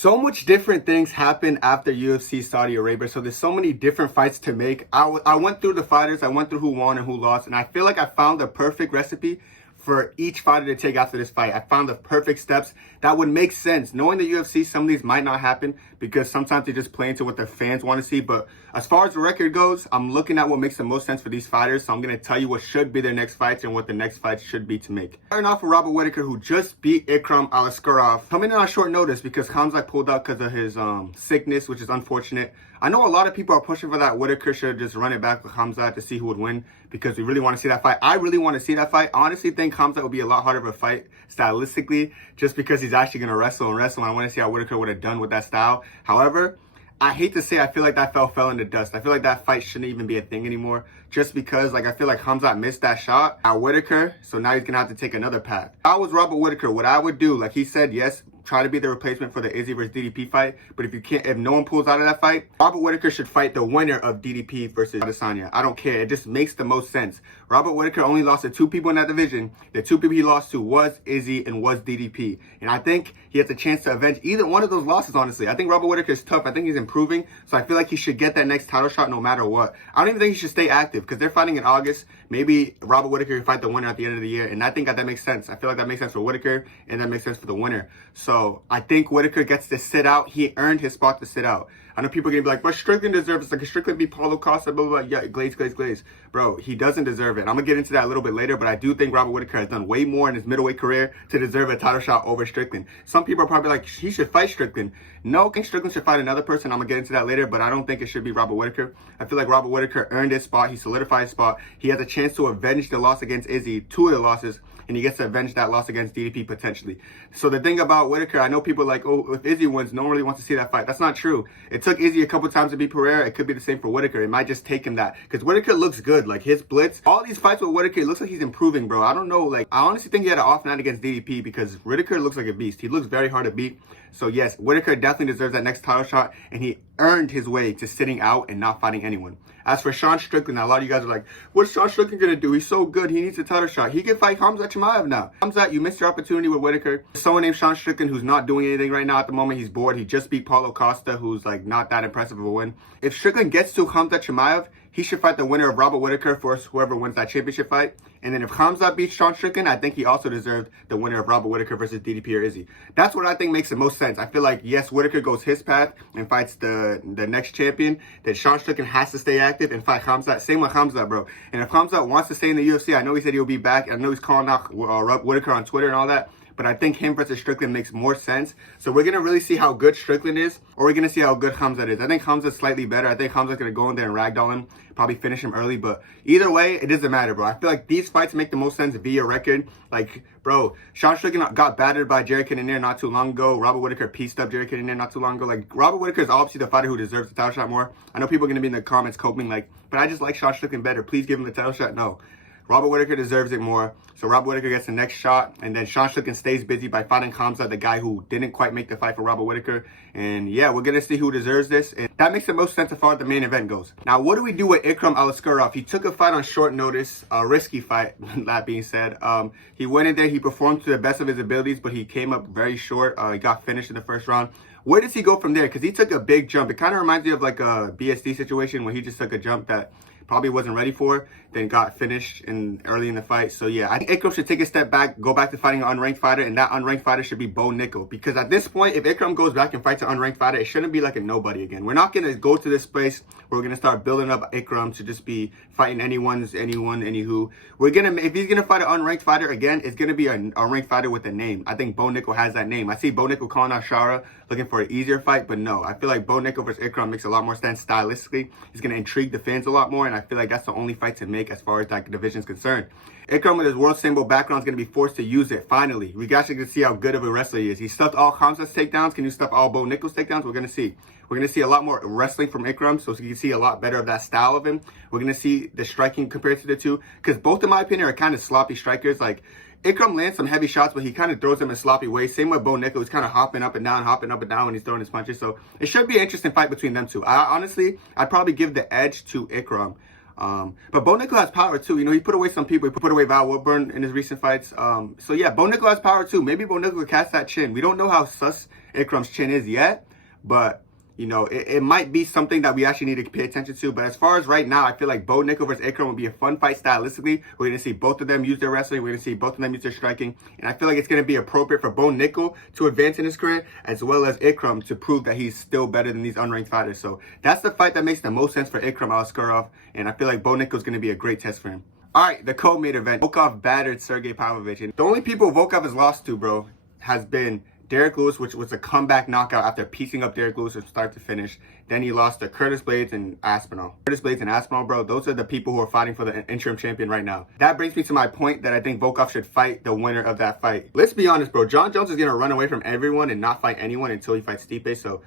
So much different things happen after UFC Saudi Arabia, so there's so many different fights to make. I went through the fighters, I went through who won and who lost, and I feel like I found the perfect recipe for each fighter to take after this fight. I found the perfect steps that would make sense. Knowing the UFC, some of these might not happen because sometimes they just play into what their fans want to see. But as far as the record goes, I'm looking at what makes the most sense for these fighters. So I'm going to tell you what should be their next fights and what the next fights should be to make. Starting off with Robert Whittaker, who just beat Ikram Aliskerov. Coming in on short notice because Khamzat pulled out because of his sickness, which is unfortunate. I know a lot of people are pushing for that Whittaker should just run it back with Khamzat to see who would win because we really want to see that fight. I really want to see that fight. I honestly think Khamzat would be a lot harder of a fight stylistically just because he's actually going to wrestle and wrestle. And I want to see how Whittaker would have done with that style. However, I hate to say I feel like that fell in the dust. I feel like that fight shouldn't even be a thing anymore just because I feel like Khamzat missed that shot at Whittaker. So now he's going to have to take another path. If I was Robert Whittaker, what I would do, like he said, yes, try to be the replacement for the Izzy versus DDP fight. But if no one pulls out of that fight, Robert Whittaker should fight the winner of DDP versus Adesanya. I don't care. It just makes the most sense. Robert Whittaker only lost to two people in that division. The two people he lost to was Izzy and was DDP. And I think he has a chance to avenge either one of those losses, honestly. I think Robert Whittaker is tough. I think he's improving. So I feel like he should get that next title shot no matter what. I don't even think he should stay active because they're fighting in August. Maybe Robert Whittaker can fight the winner at the end of the year. And I think that makes sense. I feel like that makes sense for Whittaker and that makes sense for the winner. So I think Whittaker gets to sit out. He earned his spot to sit out. I know people are going to be like, but Strickland deserves it. Like, Strickland beat Paulo Costa, blah, blah, blah. Yeah, glaze. Bro, he doesn't deserve it. I'm going to get into that a little bit later, but I do think Robert Whittaker has done way more in his middleweight career to deserve a title shot over Strickland. Some people are probably like, he should fight Strickland. No, I think Strickland should fight another person. I'm going to get into that later, but I don't think it should be Robert Whittaker. I feel like Robert Whittaker earned his spot. He solidified his spot. He has a chance to avenge the loss against Izzy, two of the losses, and he gets to avenge that loss against DDP potentially. So the thing about Whittaker, I know people are like, oh, if Izzy wins, no one really wants to see that fight. That's not true. It took Izzy a couple times to beat Pereira. It could be the same for Whittaker. It might just take him that. Because Whittaker looks good. Like, his blitz, all these fights with Whittaker, it looks like he's improving, bro. I don't know. Like, I honestly think he had an off night against DDP because Whittaker looks like a beast. He looks very hard to beat. So, yes, Whittaker definitely deserves that next title shot, and he earned his way to sitting out and not fighting anyone. As for Sean Strickland, a lot of you guys are like, what's Sean Strickland going to do? He's so good. He needs a title shot. He can fight Khamzat Chimaev now. Khamzat, you missed your opportunity with Whittaker. Someone named Sean Strickland who's not doing anything right now at the moment. He's bored. He just beat Paulo Costa, who's like not that impressive of a win. If Strickland gets to Khamzat Chimaev, he should fight the winner of Robert Whittaker for whoever wins that championship fight. And then if Khamzat beats Sean Strickland, I think he also deserved the winner of Robert Whittaker versus DDP or Izzy. That's what I think makes the most sense. I feel like, yes, Whittaker goes his path and fights the next champion. Then Sean Strickland has to stay active and fight Khamzat. Same with Khamzat, bro. And if Khamzat wants to stay in the UFC, I know he said he'll be back. I know he's calling out Whittaker on Twitter and all that. But I think him versus Strickland makes more sense. So we're going to really see how good Strickland is, or we're going to see how good Khamzat is. I think Khamzat's slightly better. I think Khamzat's going to go in there and ragdoll him, probably finish him early. But either way, it doesn't matter, bro. I feel like these fights make the most sense via record. Like, bro, Sean Strickland got battered by Jared Cannonier not too long ago. Robert Whittaker pieced up Jared Cannonier not too long ago. Like, Robert Whittaker is obviously the fighter who deserves the title shot more. I know people are going to be in the comments coping like, but I just like Sean Strickland better. Please give him the title shot. No. Robert Whittaker deserves it more. So Robert Whittaker gets the next shot. And then Sean Strickland stays busy by fighting Khamzat, the guy who didn't quite make the fight for Robert Whittaker. And yeah, we're going to see who deserves this. And that makes the most sense as far as the main event goes. Now, what do we do with Ikram Aliskerov? He took a fight on short notice, a risky fight, that being said. He went in there, he performed to the best of his abilities, but he came up very short. He got finished in the first round. Where does he go from there? Because he took a big jump. It kind of reminds me of like a BSD situation where he just took a jump that probably wasn't ready for, then got finished early in the fight. So yeah, I think Ikram should take a step back, go back to fighting an unranked fighter, and that unranked fighter should be Bo Nickel. Because at this point, if Ikram goes back and fights an unranked fighter, it shouldn't be like a nobody again. We're not going to go to this place where we're going to start building up Ikram to just be fighting anywho. If he's going to fight an unranked fighter again, it's going to be an unranked fighter with a name. I think Bo Nickel has that name. I see Bo Nickel calling out Shara, looking for an easier fight, but no. I feel like Bo Nickel versus Ikram makes a lot more sense stylistically. He's going to intrigue the fans a lot more, and I feel like that's the only fight to make as far as that division is concerned. Ikram with his world symbol background is going to be forced to use it, finally. We actually can see how good of a wrestler he is. He stuffed all Khamzat's takedowns. Can you stuff all Bo Nickel's takedowns? We're going to see. We're going to see a lot more wrestling from Ikram, so you can see a lot better of that style of him. We're going to see the striking compared to the two, because both, in my opinion, are kind of sloppy strikers. Like, Ikram lands some heavy shots, but he kind of throws them in sloppy ways. Same with Bo Nickel. He's kind of hopping up and down when he's throwing his punches. So it should be an interesting fight between them two. I'd probably give the edge to Ikram. But Bo Nickel has power too. You know, he put away some people. He put away Val Woodburn in his recent fights. So yeah, Bo Nickel has power too. Maybe Bo Nickel could catch that chin. We don't know how sus Ikram's chin is yet, but you know, it might be something that we actually need to pay attention to. But as far as right now, I feel like Bo Nickal versus Ikram would be a fun fight stylistically. We're going to see both of them use their wrestling. We're going to see both of them use their striking. And I feel like it's going to be appropriate for Bo Nickal to advance in his career, as well as Ikram to prove that he's still better than these unranked fighters. So that's the fight that makes the most sense for Ikram Aliskerov. And I feel like Bo Nickal is going to be a great test for him. All right, the co-main event. Volkov battered Sergey Pavlovich. And the only people Volkov has lost to, bro, has been Derek Lewis, which was a comeback knockout after piecing up Derek Lewis from start to finish. Then he lost to Curtis Blades and Aspinall. Curtis Blades and Aspinall, bro, those are the people who are fighting for the interim champion right now. That brings me to my point that I think Volkov should fight the winner of that fight. Let's be honest, bro. John Jones is going to run away from everyone and not fight anyone until he fights Stipe. So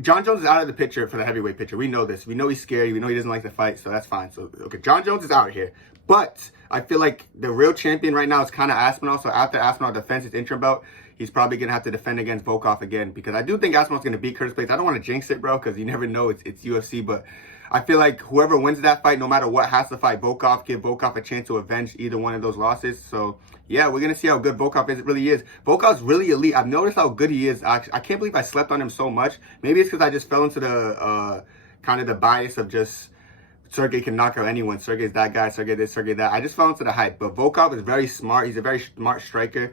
John Jones is out of the picture for the heavyweight picture. We know this. We know he's scary. We know he doesn't like to fight, so that's fine. So, okay, John Jones is out here. But I feel like the real champion right now is kind of Aspinall. So after Aspinall defends his interim belt, he's probably going to have to defend against Volkov again, because I do think Aspinall's going to beat Curtis Blades. I don't want to jinx it, bro, because you never know. It's UFC, but I feel like whoever wins that fight, no matter what, has to fight Volkov, give Volkov a chance to avenge either one of those losses. So, yeah, we're going to see how good Volkov really is. Volkov's really elite. I've noticed how good he is. I can't believe I slept on him so much. Maybe it's because I just fell into the kind of the bias of just Sergey can knock out anyone. Sergey's that guy, Sergey this, Sergey that. I just fell into the hype. But Volkov is very smart. He's a very smart striker.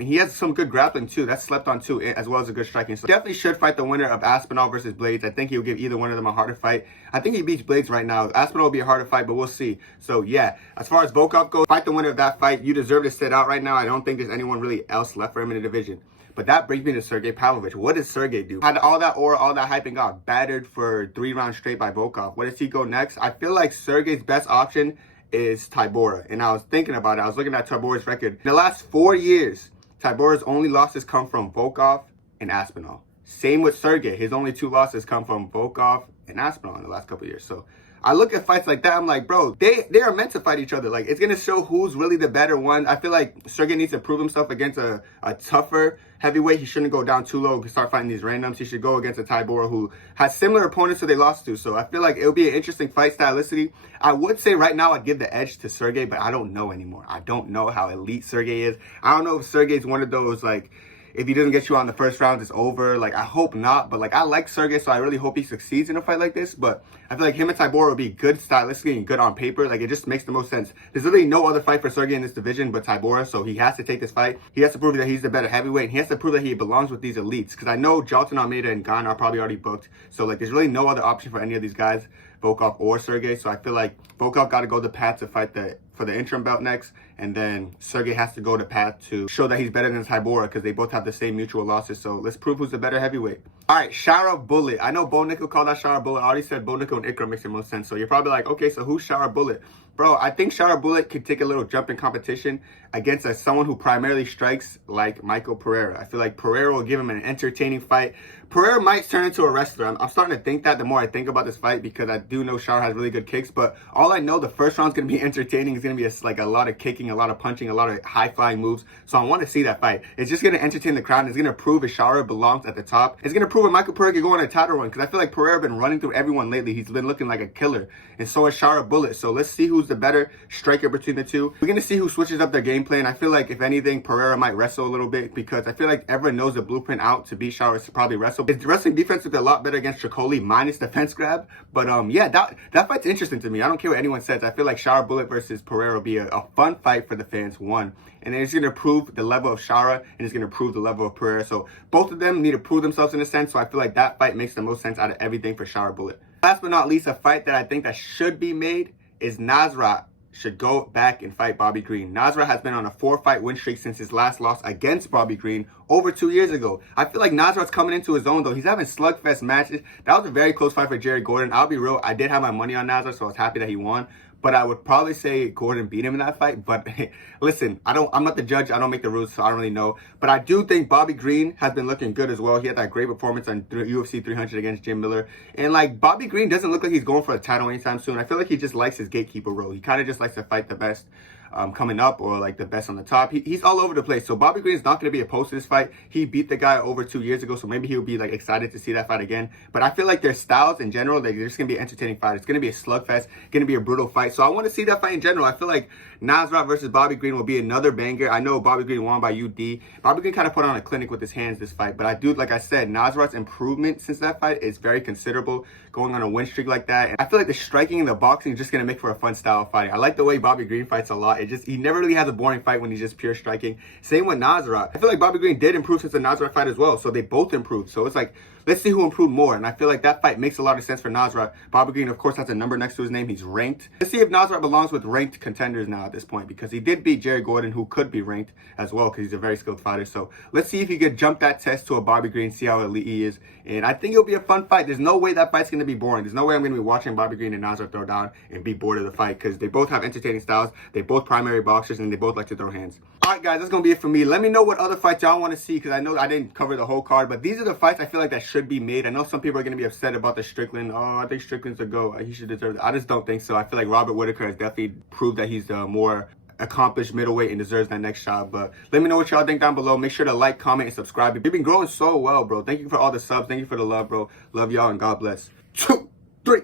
He has some good grappling too. That's slept on too, as well as a good striking. So definitely should fight the winner of Aspinall versus Blades. I think he'll give either one of them a harder fight. I think he beats Blades right now. Aspinall will be a harder fight, but we'll see. So yeah, as far as Volkov goes, fight the winner of that fight. You deserve to sit out right now. I don't think there's anyone really else left for him in the division. But that brings me to Sergey Pavlovich. What does Sergey do? Had all that aura, all that hype, and got battered for 3 rounds straight by Volkov. Where does he go next? I feel like Sergey's best option is Tybura. And I was thinking about it. I was looking at Tybura's record. In the last 4 years, Tybura's only losses come from Volkov and Aspinall. Same with Sergey. His only 2 losses come from Volkov and Aspinall in the last couple of years. So I look at fights like that, I'm like, bro, they are meant to fight each other. Like, it's going to show who's really the better one. I feel like Sergey needs to prove himself against a tougher heavyweight. He shouldn't go down too low and start fighting these randoms. He should go against a Tybura who has similar opponents that they lost to. So I feel like it'll be an interesting fight stylistically. I would say right now I'd give the edge to Sergey, but I don't know anymore. I don't know how elite Sergey is. I don't know if Sergey's one of those, like, if he doesn't get you on the first round, it's over. Like, I hope not. But, like, I like Sergey, so I really hope he succeeds in a fight like this. But I feel like him and Tybura would be good stylistically and good on paper. Like, it just makes the most sense. There's really no other fight for Sergey in this division but Tybura, so he has to take this fight. He has to prove that he's the better heavyweight, and he has to prove that he belongs with these elites. Because I know Jalton Almeida and Gane are probably already booked. So, like, there's really no other option for any of these guys, Volkov or Sergey. So I feel like Volkov got to go the path to fight for the interim belt next, and then Sergey has to go the path to show that he's better than Tybura, because they both have the same mutual losses. So let's prove who's the better heavyweight. All right, Shara Bullet. I know Bo Nickal called that Shara Bullet. I already said Bo Nickal and Ikram makes the most sense. So you're probably like, okay, so who's Shara Bullet? Bro, I think Shara Bullet could take a little jump in competition against someone who primarily strikes like Michael Pereira. I feel like Pereira will give him an entertaining fight. Pereira might turn into a wrestler. I'm starting to think that the more I think about this fight, because I do know Shara has really good kicks. But all I know, the first round's going to be entertaining. It's going to be like a lot of kicking, a lot of punching, a lot of high-flying moves. So I want to see that fight. It's just going to entertain the crowd. And it's going to prove if Shara belongs at the top. It's going to prove if Michael Pereira can go on a title run, because I feel like Pereira been running through everyone lately. He's been looking like a killer. And so is Shara Bullet. So let's see who's the better striker between the two. We're going to see who switches up their game plan. I feel like, if anything, Pereira might wrestle a little bit, because I feel like everyone knows the blueprint out to beat Shara is to probably wrestle. His wrestling defense is a lot better against Tricoli, minus the fence grab. But yeah, that fight's interesting to me. I don't care what anyone says. I feel like Shara Bullet versus Pereira will be a fun fight for the fans, one. And then it's going to prove the level of Shara, and it's going to prove the level of Pereira. So both of them need to prove themselves in a sense. So I feel like that fight makes the most sense out of everything for Shara Bullet. Last but not least, a fight that I think that should be made is Nazar should go back and fight Bobby Green. Nazar has been on a 4-fight win streak since his last loss against Bobby Green over 2 years ago. I feel like Nazar's coming into his own, though. He's having slugfest matches. That was a very close fight for Jerry Gordon. I'll be real, I did have my money on Nazar, so I was happy that he won. But I would probably say Gordon beat him in that fight. But listen, I'm not the judge. I don't make the rules, so I don't really know. But I do think Bobby Green has been looking good as well. He had that great performance on UFC 300 against Jim Miller. And like, Bobby Green doesn't look like he's going for a title anytime soon. I feel like he just likes his gatekeeper role. He kind of just likes to fight the best. coming up, or like the best on the top. He's all over the place. So Bobby Green's not going to be opposed to this fight. He beat the guy over 2 years ago, so maybe he'll be like excited to see that fight again. But I feel like their styles in general, they're just going to be an entertaining fight. It's going to be a slugfest, going to be a brutal fight. So I want to see that fight in general. I feel like Nazar versus Bobby Green will be another banger. I know Bobby Green won by UD. Bobby Green kind of put on a clinic with his hands this fight, but I do, like I said, Nazar's improvement since that fight is very considerable, going on a win streak like that. And I feel like the striking and the boxing is just going to make for a fun style of fighting. I like the way Bobby Green fights a lot. He never really has a boring fight when he's just pure striking. Same with Nazar. I feel like Bobby Green did improve since the Nazar fight as well, so they both improved. So it's like, let's see who improved more. And I feel like that fight makes a lot of sense for Nazar. Bobby Green, of course, has a number next to his name. He's ranked. Let's see if Nazar belongs with ranked contenders now at this point, because he did beat Jerry Gordon, who could be ranked as well, because he's a very skilled fighter. So let's see if he could jump that test to a Bobby Green, see how elite he is. And I think it'll be a fun fight. There's no way that fight's going to be boring. There's no way I'm going to be watching Bobby Green and Nazar throw down and be bored of the fight, because they both have entertaining styles. They're both primary boxers, and they both like to throw hands. All right, guys, that's going to be it for me. Let me know what other fights y'all want to see, because I know I didn't cover the whole card, but these are the fights I feel like that should be made. I know some people are going to be upset about the Strickland. Oh, I think Strickland's a GOAT. He should deserve it. I just don't think so. I feel like Robert Whittaker has definitely proved that he's the more accomplished middleweight and deserves that next shot. But let me know what y'all think down below. Make sure to like, comment, and subscribe. We've been growing so well, bro. Thank you for all the subs. Thank you for the love, bro. Love y'all, and God bless. 2, 3.